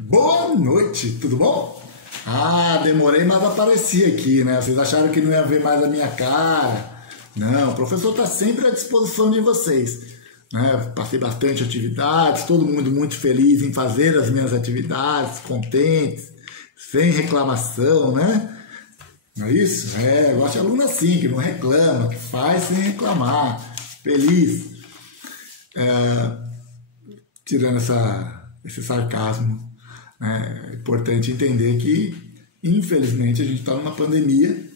Boa noite, tudo bom? Demorei, mas apareci aqui, né? Vocês acharam que não ia ver mais a minha cara? Não, o professor está sempre à disposição de vocês, né? Passei bastante atividades, todo mundo muito feliz em fazer as minhas atividades, contentes, sem reclamação, né? Não é isso? Eu gosto de aluno assim, que não reclama, que faz sem reclamar, feliz. Tirando esse sarcasmo, é importante entender que, infelizmente, a gente está numa pandemia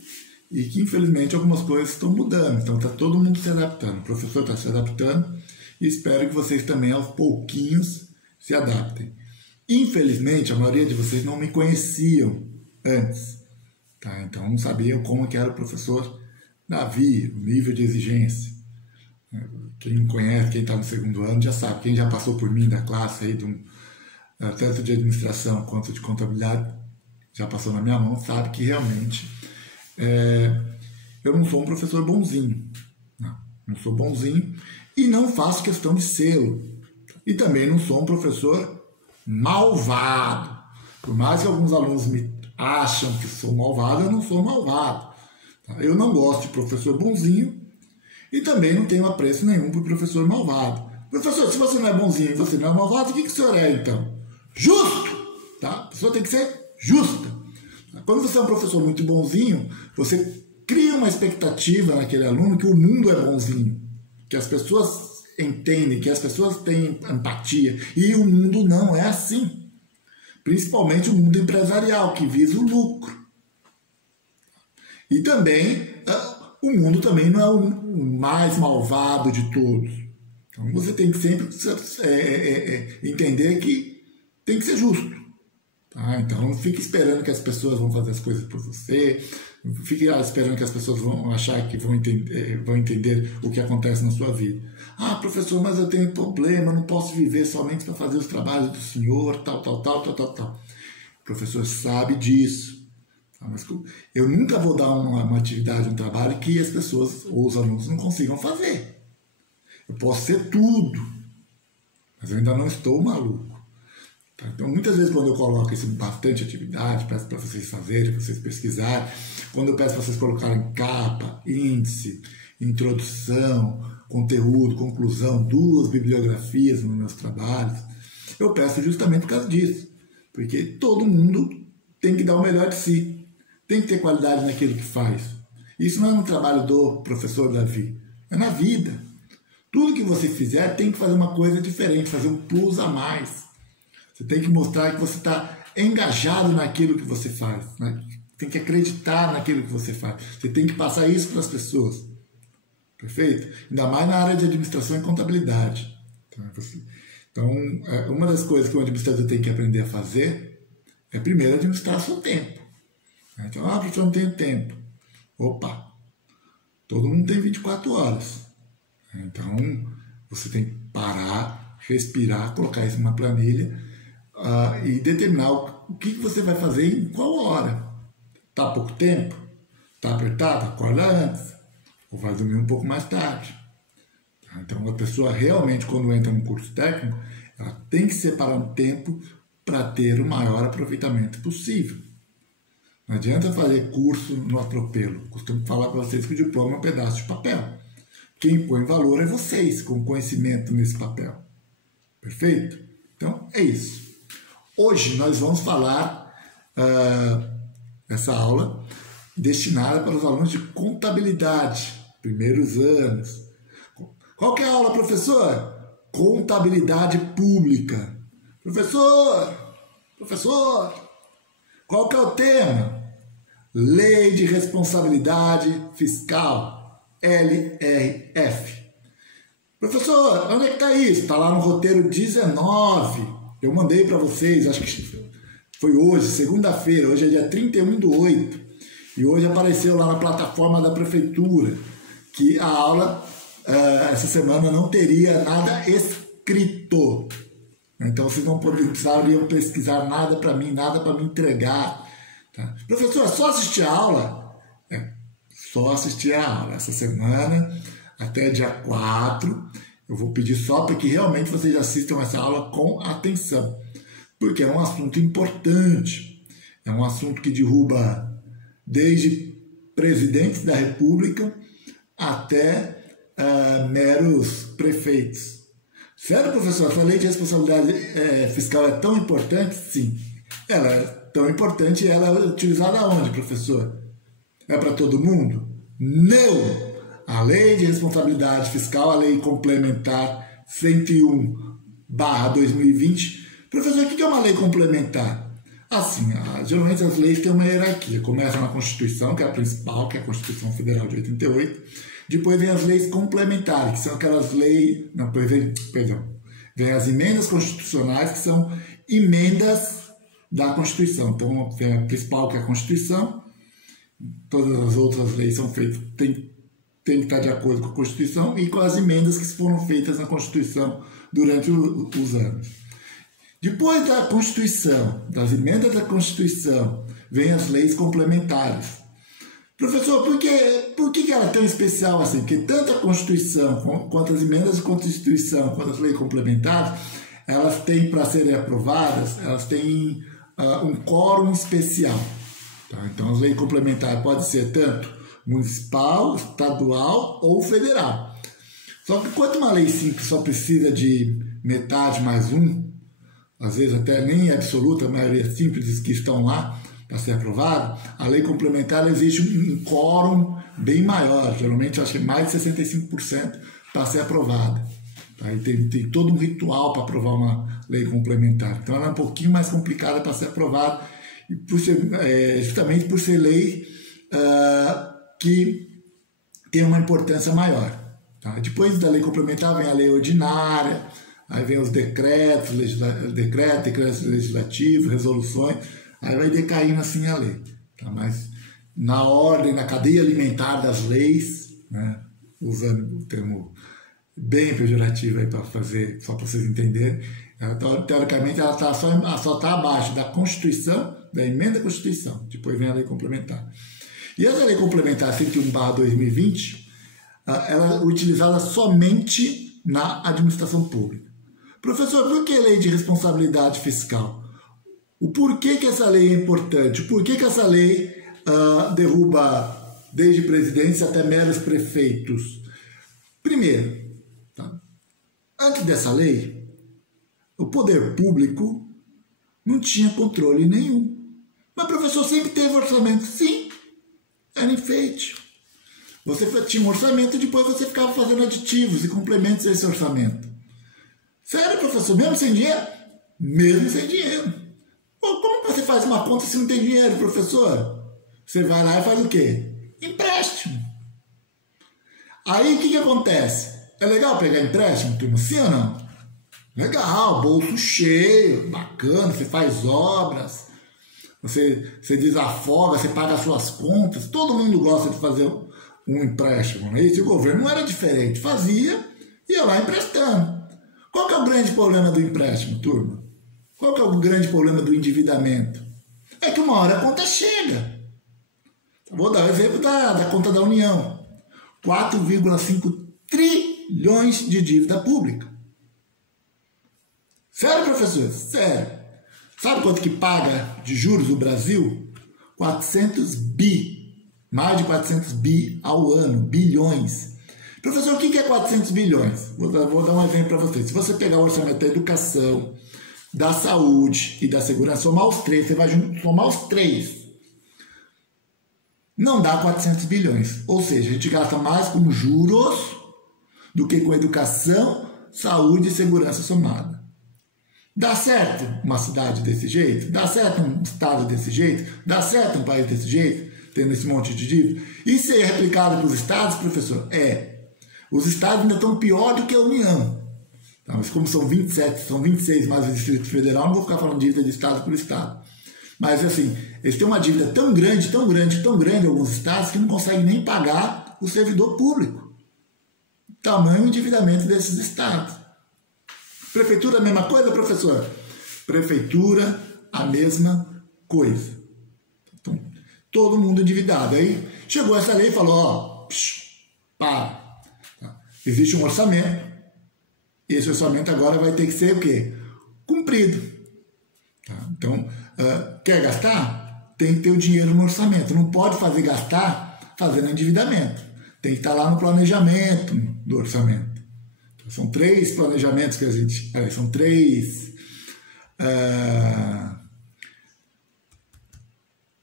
e que, infelizmente, algumas coisas estão mudando. Então, está todo mundo se adaptando. O professor está se adaptando e espero que vocês também, aos pouquinhos, se adaptem. Infelizmente, a maioria de vocês não me conheciam antes. Tá? Então, não sabiam como que era o professor Davi, o nível de exigência. Quem me conhece, quem está no segundo ano, já sabe. Quem já passou por mim da classe, aí, tanto de administração quanto de contabilidade, já passou na minha mão, sabe que realmente eu não sou um professor bonzinho. Não sou bonzinho e não faço questão de sê-lo. E também não sou um professor malvado. Por mais que alguns alunos me acham que sou malvado, eu não sou malvado. Eu não gosto de professor bonzinho e também não tenho apreço nenhum por professor malvado. Professor, se você não é bonzinho e você não é malvado, o que o senhor é então? Justo! Tá? A pessoa tem que ser justa. Quando você é um professor muito bonzinho, você cria uma expectativa naquele aluno que o mundo é bonzinho, que as pessoas entendem, que as pessoas têm empatia. E o mundo não é assim. Principalmente o mundo empresarial, que visa o lucro. E também, o mundo também não é o mais malvado de todos. Então você tem que sempre entender que tem que ser justo. Tá? Então não fique esperando que as pessoas vão fazer as coisas por você, não fique esperando que as pessoas vão achar que vão entender o que acontece na sua vida. Professor, mas eu tenho problema, não posso viver somente para fazer os trabalhos do senhor, tal. O professor sabe disso. Tá? Mas eu nunca vou dar uma atividade, um trabalho que as pessoas ou os alunos não consigam fazer. Eu posso ser tudo, mas eu ainda não estou maluco. Tá? Então, muitas vezes, quando eu coloco bastante atividade, peço para vocês fazerem, para vocês pesquisarem, quando eu peço para vocês colocarem capa, índice, introdução, conteúdo, conclusão, 2 bibliografias nos meus trabalhos, eu peço justamente por causa disso. Porque todo mundo tem que dar o melhor de si, tem que ter qualidade naquilo que faz. Isso não é no trabalho do professor Davi, é na vida. Tudo que você fizer tem que fazer uma coisa diferente, fazer um plus a mais. Você tem que mostrar que você está engajado naquilo que você faz. Né? Tem que acreditar naquilo que você faz. Você tem que passar isso para as pessoas. Perfeito? Ainda mais na área de administração e contabilidade. Então, uma das coisas que o administrador tem que aprender a fazer é, primeiro, administrar o seu tempo. Então, professor, não tenho tempo. Opa! Todo mundo tem 24 horas. Então, você tem que parar, respirar, colocar isso numa planilha e determinar o que você vai fazer em qual hora. Está pouco tempo? Está apertado? Acorda antes. Ou vai dormir um pouco mais tarde. Então, a pessoa realmente, quando entra num curso técnico, ela tem que separar um tempo para ter o maior aproveitamento possível. Não adianta fazer curso no atropelo. Costumo falar para vocês que o diploma é um pedaço de papel. Quem põe valor é vocês, com conhecimento nesse papel. Perfeito? Então, é isso. Hoje nós vamos falar essa aula destinada para os alunos de contabilidade, primeiros anos. Qual que é a aula, professor? Contabilidade pública. Professor, qual que é o tema? Lei de Responsabilidade Fiscal, LRF. Professor, onde é que está isso? Está lá no roteiro 19. Eu mandei para vocês, acho que foi hoje, segunda-feira, hoje é dia 31/8. E hoje apareceu lá na plataforma da prefeitura que a aula, essa semana, não teria nada escrito. Então vocês não precisariam pesquisar nada para mim, nada para me entregar. Tá? Professor, só assistir a aula? Só assistir a aula. Essa semana, até dia 4, eu vou pedir só para que realmente vocês assistam essa aula com atenção. porque é um assunto importante, é um assunto que derruba desde presidentes da República até meros prefeitos. Sério, professor, essa lei de responsabilidade fiscal é tão importante? Sim. Ela é tão importante e ela é utilizada onde, professor? É para todo mundo? Não! A lei de responsabilidade fiscal, a lei complementar 101/2020. Professor, o que é uma lei complementar? Assim, geralmente as leis têm uma hierarquia. Começa na Constituição, que é a principal, que é a Constituição Federal de 88. Depois vem as leis complementares, que são aquelas leis... Não, vem as emendas constitucionais, que são emendas da Constituição. Então, vem a principal, que é a Constituição. Todas as outras leis são feitas, tem que estar de acordo com a Constituição e com as emendas que foram feitas na Constituição durante os anos. Depois da Constituição, das emendas da Constituição, vem as leis complementares. Professor, por que ela é tão especial assim? Porque tanto a Constituição quanto as emendas da Constituição, quanto as leis complementares, elas têm, para serem aprovadas, elas têm um quórum especial. Tá? Então, as leis complementares podem ser tanto municipal, estadual ou federal. Só que quando uma lei simples só precisa de metade mais um, às vezes até nem é absoluta, a maioria simples que estão lá para ser aprovada, a lei complementar exige um quórum bem maior, geralmente acho que mais de 65% para ser aprovada. Tá? E tem todo um ritual para aprovar uma lei complementar. Então ela é um pouquinho mais complicada para ser aprovada, e justamente por ser lei que tem uma importância maior. Tá? Depois da lei complementar vem a lei ordinária, aí vem os decretos legislativos, resoluções, aí vai decaindo assim a lei. Tá? Mas na ordem, na cadeia alimentar das leis, né, usando o termo bem pejorativo aí para fazer, só para vocês entenderem, teoricamente ela só está abaixo da Constituição, da emenda da Constituição, depois vem a lei complementar. E essa lei complementar 101/2020, ela é utilizada somente na administração pública. Professor, por que lei de responsabilidade fiscal? O porquê que essa lei é importante? O porquê que essa lei derruba desde presidentes até meros prefeitos? Primeiro, tá? Antes dessa lei, o poder público não tinha controle nenhum. Mas, professor, sempre teve orçamento? Sim, era enfeite. Você tinha um orçamento e depois você ficava fazendo aditivos e complementos a esse orçamento. Sério, professor? Mesmo sem dinheiro? Mesmo sem dinheiro. Pô, como você faz uma conta se não tem dinheiro, professor? Você vai lá e faz o quê? Empréstimo. Aí, o que acontece? É legal pegar empréstimo, turma? Sim ou não? Legal, bolso cheio, bacana, você faz obras, você desafoga, você paga as suas contas, todo mundo gosta de fazer um empréstimo, não é isso? E o governo não era diferente, fazia e ia lá emprestando. Qual que é o grande problema do empréstimo, turma? Qual que é o grande problema do endividamento? É que uma hora a conta chega. Vou dar o exemplo da conta da União. 4,5 trilhões de dívida pública. Sério, professor? Sério. Sabe quanto que paga de juros o Brasil? 400 bi. Mais de 400 bi ao ano. Bilhões. Professor, o que é 400 bilhões? Vou dar um exemplo para você. Se você pegar o orçamento da educação, da saúde e da segurança, somar os três, você vai somar os três. Não dá 400 bilhões. Ou seja, a gente gasta mais com juros do que com educação, saúde e segurança somada. Dá certo uma cidade desse jeito? Dá certo um estado desse jeito? Dá certo um país desse jeito? Tendo esse monte de dívida? Isso é replicado para os estados, professor? É. Os estados ainda estão pior do que a União. Tá, mas como são 27, são 26 mais o Distrito Federal, não vou ficar falando de dívida de estado por estado. Mas assim, eles têm uma dívida tão grande, tão grande, tão grande em alguns estados que não conseguem nem pagar o servidor público. Tamanho endividamento desses estados. Prefeitura a mesma coisa, professor? Prefeitura a mesma coisa. Então, todo mundo endividado. Aí chegou essa lei e falou, ó, para. Existe um orçamento. Esse orçamento agora vai ter que ser o quê? Cumprido. Tá? Então, quer gastar? Tem que ter o dinheiro no orçamento. Não pode fazer gastar fazendo endividamento. Tem que estar lá no planejamento do orçamento. Então, são 3 planejamentos que a gente... São 3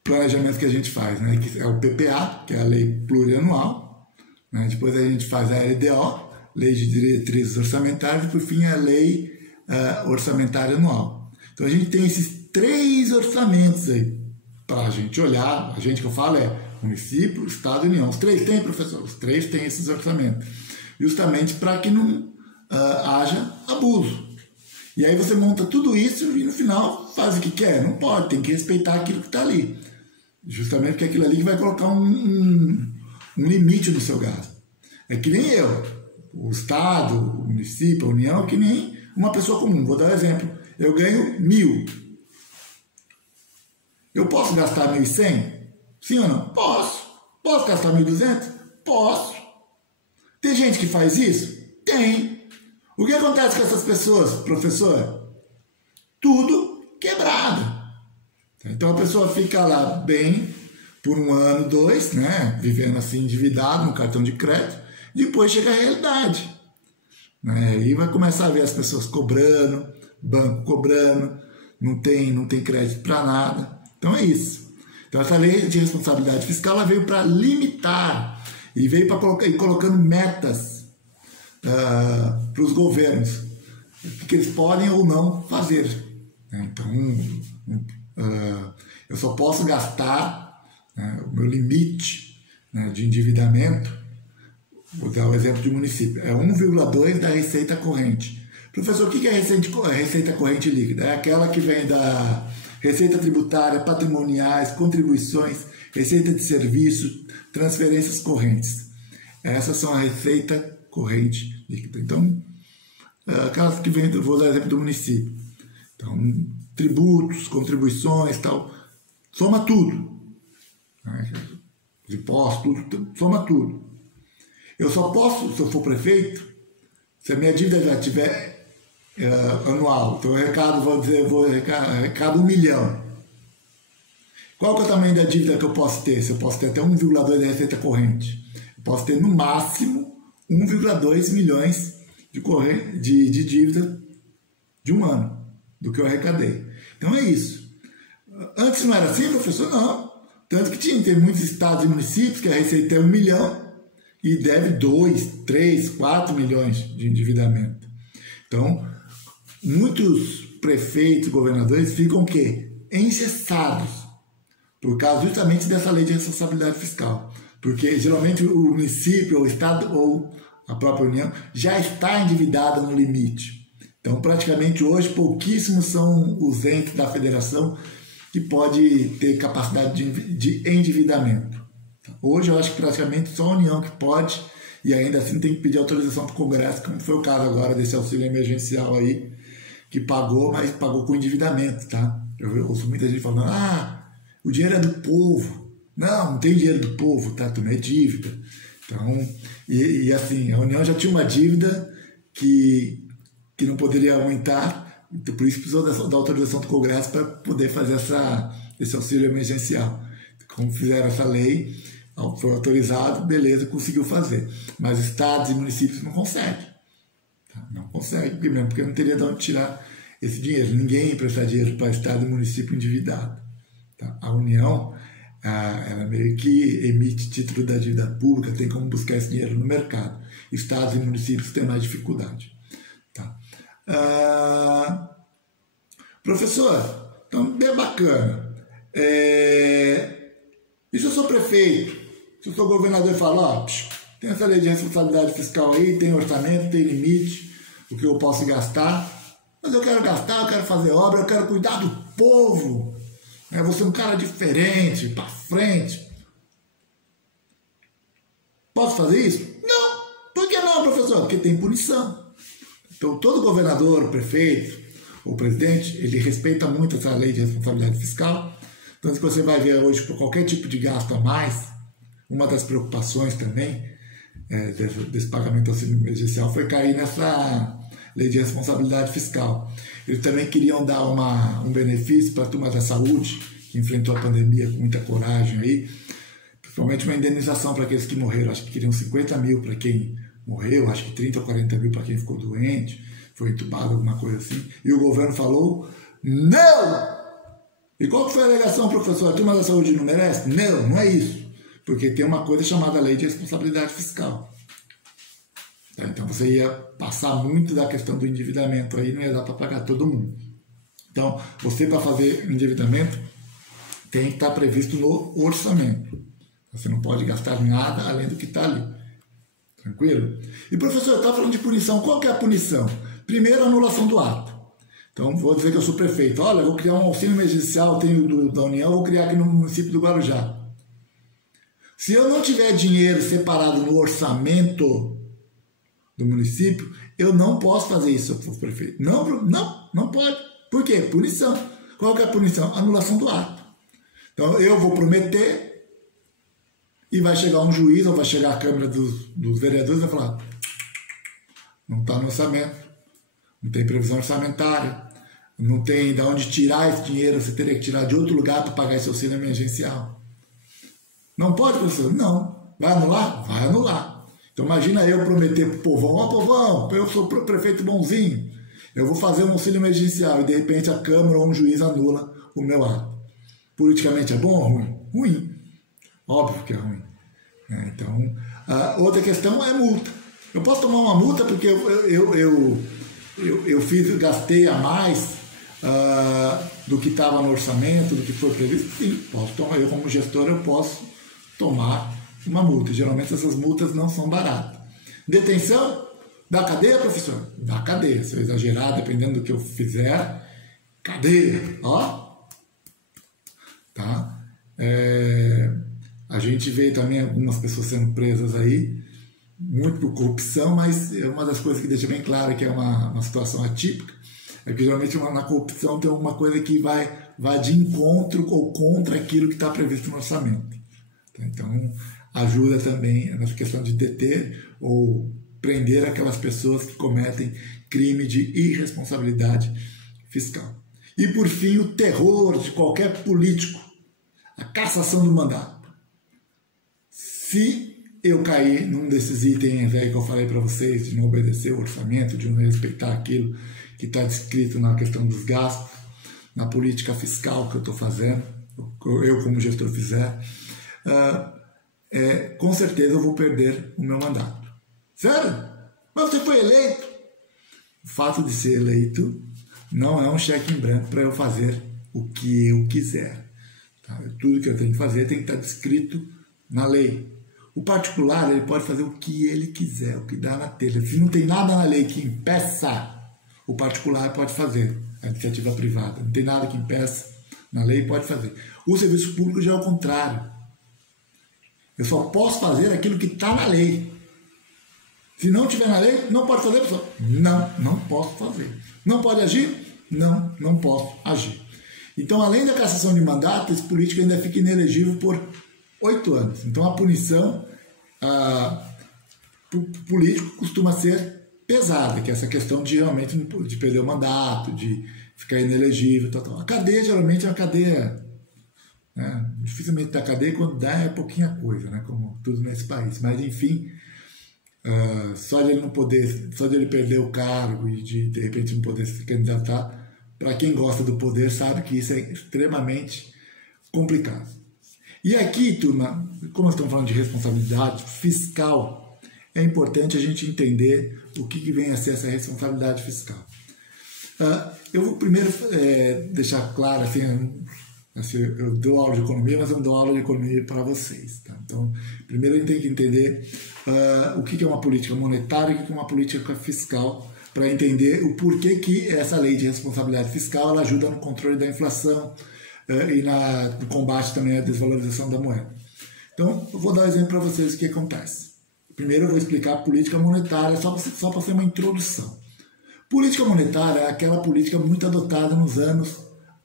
planejamentos que a gente faz, né? Que é o PPA, que é a Lei Plurianual, né? Depois a gente faz a LDO, Lei de Diretrizes Orçamentárias, e por fim a Lei Orçamentária Anual. Então a gente tem esses 3 orçamentos aí para a gente olhar. A gente que eu falo é município, Estado e União. Os 3 têm, professor? Os 3 têm esses orçamentos. Justamente para que não haja abuso. E aí você monta tudo isso e no final faz o que quer. Não pode, tem que respeitar aquilo que está ali. Justamente porque é aquilo ali que vai colocar um limite no seu gasto. É que nem eu. O Estado, o município, a União, que nem uma pessoa comum. Vou dar um exemplo. Eu ganho 1.000. Eu posso gastar 1.100? Sim ou não? Posso. Posso gastar 1.200? Posso. Tem gente que faz isso? Tem. O que acontece com essas pessoas, professor? Tudo quebrado. Então a pessoa fica lá bem por 1 ano, 2, né? Vivendo assim endividado no cartão de crédito. Depois chega a realidade, né? E vai começar a ver as pessoas cobrando, banco cobrando, não tem crédito para nada. Então é isso. Então essa lei de responsabilidade fiscal ela veio para limitar e veio para ir colocando metas para os governos, o que eles podem ou não fazer. Então eu só posso gastar o meu limite, né, de endividamento. Vou dar o exemplo de município. É 1,2 da receita corrente. Professor, o que é receita corrente líquida? É aquela que vem da receita tributária, patrimoniais, contribuições, receita de serviço, transferências correntes. Essas são a receita corrente líquida. Então, aquelas que vêm, vou dar o exemplo do município. Então, tributos, contribuições, tal, soma tudo. Os impostos, tudo, soma tudo. Eu só posso, se eu for prefeito, se a minha dívida já tiver anual, então eu arrecado, arrecado 1 milhão. Qual que é o tamanho da dívida que eu posso ter? Se eu posso ter até 1,2 da receita corrente. Eu posso ter no máximo 1,2 milhões de dívida de 1 ano, do que eu arrecadei. Então é isso. Antes não era assim, professor? Não. Tanto que tem muitos estados e municípios que a receita é 1 milhão, e deve 2, 3, 4 milhões de endividamento. Então, muitos prefeitos e governadores ficam o quê? Engessados, por causa justamente dessa lei de responsabilidade fiscal. Porque geralmente o município, ou o estado, ou a própria União, já está endividada no limite. Então, praticamente hoje, pouquíssimos são os entes da federação que podem ter capacidade de endividamento. Hoje eu acho que praticamente só a União que pode, e ainda assim tem que pedir autorização para o Congresso, como foi o caso agora desse auxílio emergencial aí, que pagou, mas pagou com endividamento, tá? Eu ouço muita gente falando, o dinheiro é do povo. Não tem dinheiro do povo, tá? Também é dívida. Então, e assim, a União já tinha uma dívida que não poderia aumentar, então por isso precisou da autorização do Congresso para poder fazer esse auxílio emergencial. Como fizeram essa lei, foi autorizado, beleza, conseguiu fazer. Mas estados e municípios não conseguem. Tá? Não conseguem, porque não teria de onde tirar esse dinheiro. Ninguém empresta dinheiro para estado e município endividado. Tá? A União, ela meio que emite título da dívida pública, tem como buscar esse dinheiro no mercado. Estados e municípios têm mais dificuldade. Tá? Professor, então, bem bacana. E se eu sou prefeito, se eu sou governador e falo, tem essa lei de responsabilidade fiscal aí, tem orçamento, tem limite, o que eu posso gastar, mas eu quero gastar, eu quero fazer obra, eu quero cuidar do povo, né? Vou ser um cara diferente, para frente. Posso fazer isso? Não. Por que não, professor? Porque tem punição. Então, todo governador, prefeito ou presidente, ele respeita muito essa lei de responsabilidade fiscal. Tanto que você vai ver hoje, por qualquer tipo de gasto a mais, uma das preocupações também desse pagamento auxílio emergencial foi cair lei de responsabilidade fiscal. Eles também queriam dar um benefício para a turma da saúde, que enfrentou a pandemia com muita coragem aí, principalmente uma indenização para aqueles que morreram. Acho que queriam 50 mil para quem morreu, acho que 30 ou 40 mil para quem ficou doente, foi entubado, alguma coisa assim. E o governo falou, não! E qual que foi a alegação, professor? A turma da saúde não merece? Não, não é isso. Porque tem uma coisa chamada lei de responsabilidade fiscal. Tá? Então você ia passar muito da questão do endividamento, aí não ia dar para pagar todo mundo. Então, você para fazer endividamento tem que estar previsto no orçamento. Você não pode gastar nada além do que está ali. Tranquilo? E professor, eu estava falando de punição. Qual que é a punição? Primeiro, a anulação do ato. Então, vou dizer que eu sou prefeito. Olha, eu vou criar um auxílio emergencial, tenho da União, vou criar aqui no município do Guarujá. Se eu não tiver dinheiro separado no orçamento do município, eu não posso fazer isso se eu for prefeito. Não pode. Por quê? Punição. Qual que é a punição? Anulação do ato. Então, eu vou prometer e vai chegar um juiz ou vai chegar a Câmara dos Vereadores e vai falar, não está no orçamento. Não tem previsão orçamentária, não tem de onde tirar esse dinheiro, você teria que tirar de outro lugar para pagar esse auxílio emergencial. Não pode, professor? Não. Vai anular? Vai anular. Então imagina eu prometer para o povão, ó povão, eu sou prefeito bonzinho, eu vou fazer um auxílio emergencial e de repente a Câmara ou um juiz anula o meu ato. Politicamente é bom ou ruim? Ruim. Óbvio que é ruim. Então, outra questão é multa. Eu posso tomar uma multa porque eu gastei a mais do que estava no orçamento, do que foi previsto? Sim, posso tomar. Eu, como gestor, eu posso tomar uma multa. Geralmente essas multas não são baratas. Detenção? Da cadeia, professor? Da cadeia. Se eu exagerar, dependendo do que eu fizer, cadeia. Ó. Tá? A gente vê também algumas pessoas sendo presas aí, muito por corrupção, mas uma das coisas que deixa bem claro que é uma situação atípica, é que geralmente na corrupção tem alguma coisa que vai de encontro ou contra aquilo que está previsto no orçamento. Então, ajuda também nessa questão de deter ou prender aquelas pessoas que cometem crime de irresponsabilidade fiscal. E, por fim, o terror de qualquer político, a cassação do mandato. Se eu cair num desses itens aí que eu falei para vocês, de não obedecer o orçamento, de não respeitar aquilo que está descrito na questão dos gastos, na política fiscal que eu estou fazendo, eu como gestor fizer, com certeza eu vou perder o meu mandato. Sério? Mas você foi eleito? O fato de ser eleito não é um cheque em branco para eu fazer o que eu quiser. Tá? Tudo que eu tenho que fazer tem que estar descrito na lei. O particular, ele pode fazer o que ele quiser, o que dá na telha. Se não tem nada na lei que impeça, o particular pode fazer, a iniciativa privada. Não tem nada que impeça na lei, pode fazer. O serviço público já é o contrário. Eu só posso fazer aquilo que está na lei. Se não tiver na lei, não pode fazer, pessoal? Não posso fazer. Não pode agir? Não posso agir. Então, além da cassação de mandato, esse político ainda fica inelegível por 8 anos. Então a punição político costuma ser pesada, que é essa questão de realmente de perder o mandato, de ficar inelegível, tal. A cadeia geralmente é uma cadeia, né? Dificilmente dá cadeia, quando dá é pouquinha coisa, né? Como tudo nesse país. Mas enfim, só de ele não poder, só de ele perder o cargo e de repente não poder se candidatar, para quem gosta do poder sabe que isso é extremamente complicado. E aqui, turma, como nós estamos falando de responsabilidade fiscal, é importante a gente entender o que vem a ser essa responsabilidade fiscal. Eu vou primeiro deixar claro, assim, eu dou aula de economia, mas eu não dou aula de economia para vocês. Tá? Então, primeiro a gente tem que entender o que é uma política monetária e o que é uma política fiscal, para entender o porquê que essa lei de responsabilidade fiscal ela ajuda no controle da inflação, e no combate também à desvalorização da moeda. Então, eu vou dar um exemplo para vocês o que acontece. Primeiro eu vou explicar a política monetária, só para ser uma introdução. Política monetária é aquela política muito adotada nos anos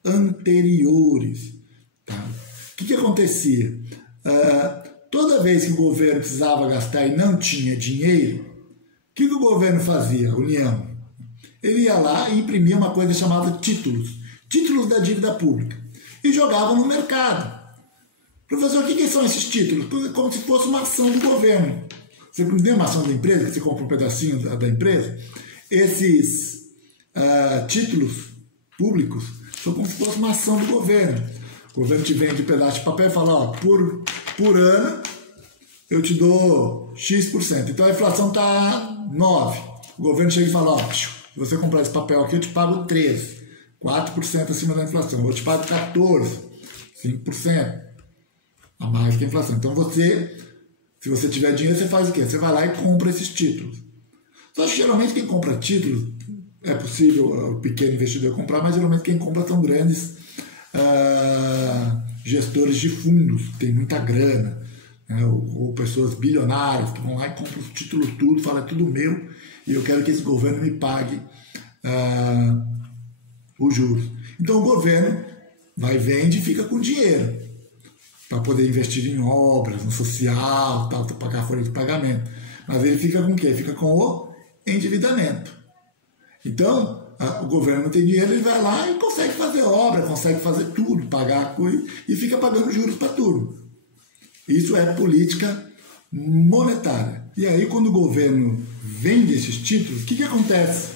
anteriores. Tá? O que acontecia? Toda vez que o governo precisava gastar e não tinha dinheiro, o que o governo fazia, a União? ele ia lá e imprimia uma coisa chamada títulos da dívida pública, e jogava no mercado. Professor, o que são esses títulos? Como se fosse uma ação do governo. Você tem uma ação da empresa, que você compra um pedacinho da empresa? Esses títulos públicos são como se fosse uma ação do governo. O governo te vende um pedaço de papel e fala, ó, por ano eu te dou X%. Então a inflação está 9%. O governo chega e fala, ó, se você comprar esse papel aqui, eu te pago 13%. 4% acima da inflação. Eu te pago 14%. 5% a mais que a inflação. Então se você tiver dinheiro, você faz o quê? Você vai lá e compra esses títulos. Só que geralmente quem compra títulos, é possível o pequeno investidor comprar, mas geralmente quem compra são grandes gestores de fundos, que tem muita grana, né? ou pessoas bilionárias que vão lá e compram os títulos tudo, falam, é tudo meu, e eu quero que esse governo me pague os juros. Então o governo vai, vende e fica com dinheiro para poder investir em obras, no social, tal, para pagar a folha de pagamento. Mas ele fica com o quê? Fica com o endividamento. Então, o governo não tem dinheiro, ele vai lá e consegue fazer obra, consegue fazer tudo, pagar a coisa, e fica pagando juros para tudo. Isso é política monetária. E aí, quando o governo vende esses títulos, o que acontece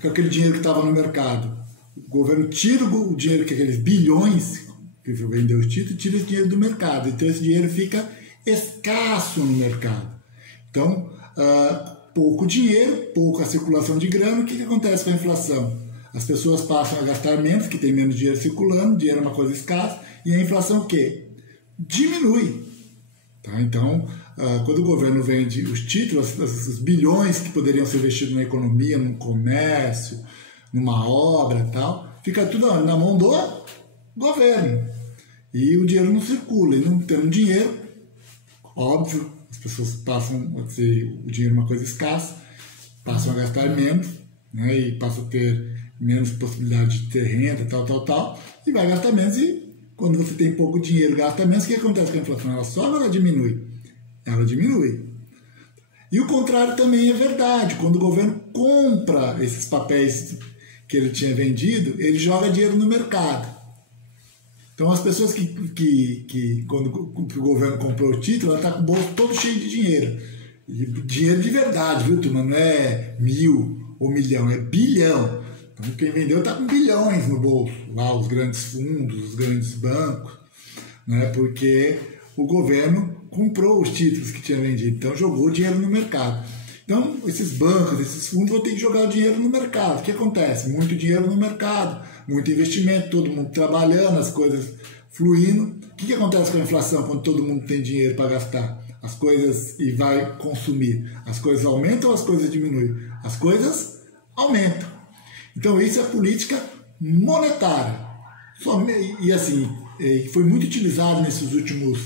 com aquele dinheiro que estava no mercado? O governo tira o dinheiro, que aqueles bilhões que vendeu os títulos, tira esse dinheiro do mercado. Então, esse dinheiro fica escasso no mercado. Então, pouco dinheiro, pouca circulação de grana. O que acontece com a inflação? As pessoas passam a gastar menos, que tem menos dinheiro circulando, dinheiro é uma coisa escassa, e a inflação o quê? Diminui. Tá? Então, quando o governo vende os títulos, os bilhões que poderiam ser investidos na economia, no comércio, numa obra e tal, fica tudo na mão do governo. E o dinheiro não circula, e não tendo dinheiro, óbvio, as pessoas passam a ter o dinheiro uma coisa escassa, passam a gastar menos, né, e passam a ter menos possibilidade de ter renda, tal, e vai gastar menos. E quando você tem pouco dinheiro, gasta menos, o que acontece com a inflação? Ela sobe ou ela diminui? Ela diminui. E o contrário também é verdade. Quando o governo compra esses papéis que ele tinha vendido, ele joga dinheiro no mercado. Então, as pessoas quando o governo comprou o título, ela está com o bolso todo cheio de dinheiro. E dinheiro de verdade, viu, turma? Não é 1.000 ou 1.000.000, é bilhão. Então, quem vendeu está com bilhões no bolso. Lá, os grandes fundos, os grandes bancos, né? Porque o governo comprou os títulos que tinha vendido. Então, jogou dinheiro no mercado. Então, esses bancos, esses fundos vão ter que jogar o dinheiro no mercado. O que acontece? Muito dinheiro no mercado, muito investimento, todo mundo trabalhando, as coisas fluindo. O que acontece com a inflação quando todo mundo tem dinheiro para gastar? As coisas e vai consumir. As coisas aumentam ou as coisas diminuem? As coisas aumentam. Então, isso é política monetária. E assim, foi muito utilizado nesses últimos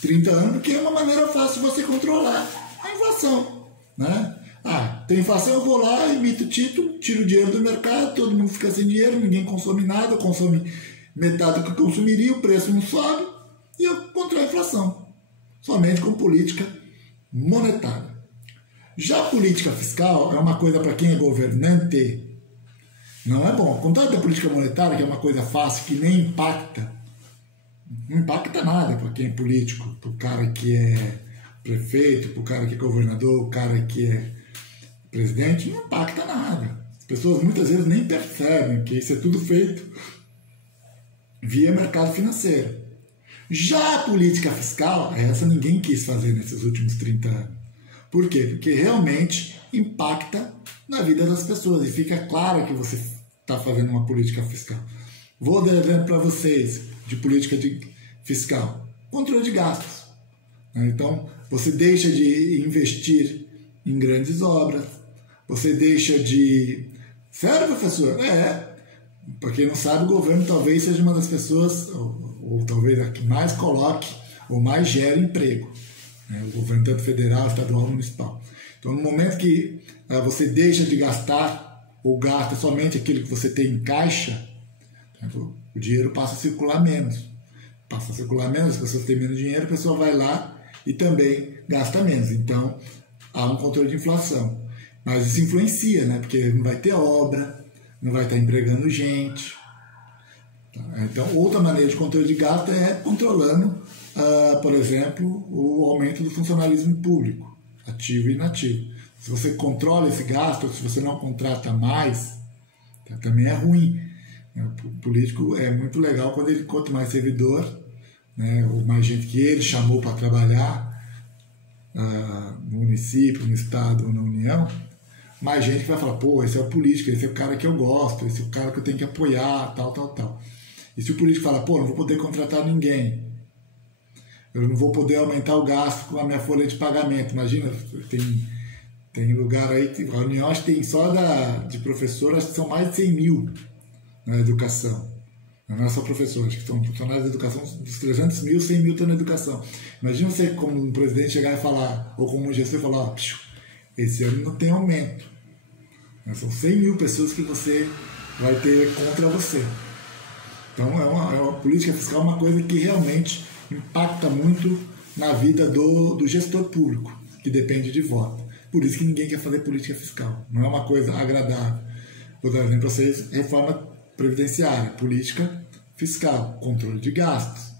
30 anos, porque é uma maneira fácil de você controlar a inflação. Né? Tem inflação, eu vou lá, emito o título, tiro o dinheiro do mercado, todo mundo fica sem dinheiro, ninguém consome nada, consome metade do que consumiria, o preço não sobe e eu controlo a inflação. Somente com política monetária. Já a política fiscal é uma coisa para quem é governante, não é bom. Ao contrário da política monetária, que é uma coisa fácil, que nem impacta, não impacta nada para quem é político, para o cara que é prefeito, para o cara que é governador, o cara que é presidente, não impacta nada. As pessoas muitas vezes nem percebem que isso é tudo feito via mercado financeiro. Já a política fiscal, essa ninguém quis fazer nesses últimos 30 anos. Por quê? Porque realmente impacta na vida das pessoas e fica claro que você está fazendo uma política fiscal. Vou dar exemplo para vocês de política fiscal. Controle de gastos. Então, você deixa de investir em grandes obras, você deixa de... Sério, professor? Para quem não sabe, o governo talvez seja uma das pessoas, ou talvez a que mais coloque, ou mais gere emprego. O governo tanto federal, estadual, municipal. Então, no momento que você deixa de gastar, ou gasta somente aquilo que você tem em caixa, o dinheiro passa a circular menos. Passa a circular menos, as pessoas têm menos dinheiro, a pessoa vai lá e também gasta menos. Então, há um controle de inflação. Mas isso influencia, né? Porque não vai ter obra, não vai estar empregando gente. Então, outra maneira de controle de gasto é controlando, por exemplo, o aumento do funcionalismo público, ativo e inativo. Se você controla esse gasto, se você não contrata mais, também é ruim. O político é muito legal quanto mais servidor, né, ou mais gente que ele chamou para trabalhar no município, no estado ou na União, mais gente que vai falar, pô, esse é o político, esse é o cara que eu gosto, esse é o cara que eu tenho que apoiar, tal, tal, tal. E se o político fala, pô, não vou poder contratar ninguém, eu não vou poder aumentar o gasto com a minha folha de pagamento. Imagina, tem lugar aí, a União acho que tem só de professor, acho que são mais de 100 mil na educação. Não é só professor, acho que são funcionários da educação, dos 300 mil, 100 mil estão na educação. Imagina você como um presidente chegar e falar, ou como um gestor falar, ó, esse ano não tem aumento. São 100 mil pessoas que você vai ter contra você. Então é uma política fiscal, uma coisa que realmente impacta muito na vida do gestor público, que depende de voto. Por isso que ninguém quer fazer política fiscal. Não é uma coisa agradável. Vou dar um exemplo para vocês, reforma previdenciária, política fiscal, controle de gastos.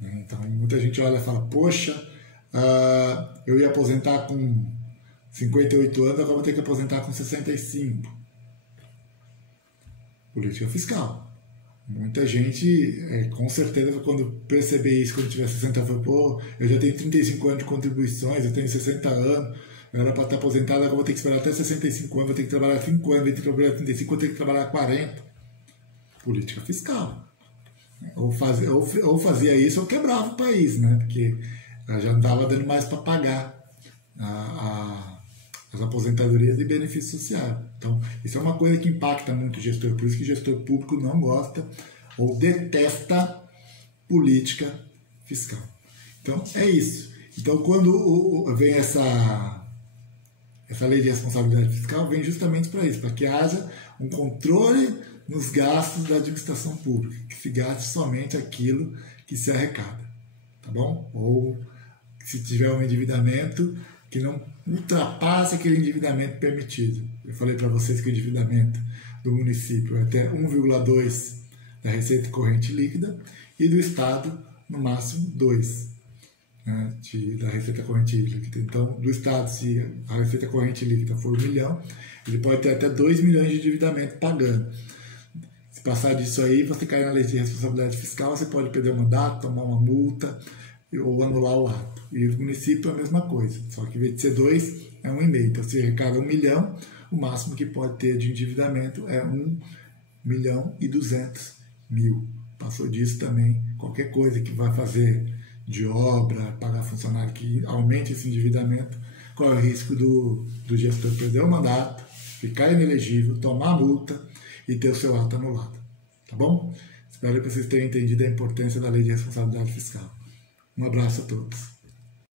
Então muita gente olha e fala, poxa, eu ia aposentar com 58 anos, agora vou ter que aposentar com 65. Política fiscal. Muita gente, com certeza, quando perceber isso, quando tiver 60 anos, pô, eu já tenho 35 anos de contribuições, eu tenho 60 anos, eu era para estar aposentado, agora vou ter que esperar até 65 anos, vou ter que trabalhar 5 anos, vou ter que trabalhar 35, vou ter que trabalhar 40. Política fiscal. Ou fazia isso ou quebrava o país, né? Porque já não estava dando mais para pagar as aposentadorias e benefício social. Então, isso é uma coisa que impacta muito o gestor, por isso que o gestor público não gosta ou detesta política fiscal. Então, é isso. Então, quando vem essa lei de responsabilidade fiscal, vem justamente para isso, para que haja um controle nos gastos da administração pública, que se gaste somente aquilo que se arrecada, tá bom? Ou, se tiver um endividamento, que não ultrapasse aquele endividamento permitido. Eu falei para vocês que o endividamento do município é até 1,2 da receita corrente líquida e do Estado, no máximo, 2, né, da receita corrente líquida. Então, do Estado, se a receita corrente líquida for 1 milhão, ele pode ter até 2 milhões de endividamento pagando. Se passar disso aí, você cair na lei de responsabilidade fiscal, você pode perder o mandato, tomar uma multa ou anular o ato. E o município é a mesma coisa, só que em vez de ser 2, é 1,5. Então, se arrecada 1 milhão, o máximo que pode ter de endividamento é 1.200.000. Passou disso também, qualquer coisa que vai fazer de obra, pagar funcionário que aumente esse endividamento, qual é o risco do gestor perder o mandato, ficar inelegível, tomar multa e ter o seu ato anulado. Tá bom? Espero que vocês tenham entendido a importância da lei de responsabilidade fiscal. Um abraço a todos.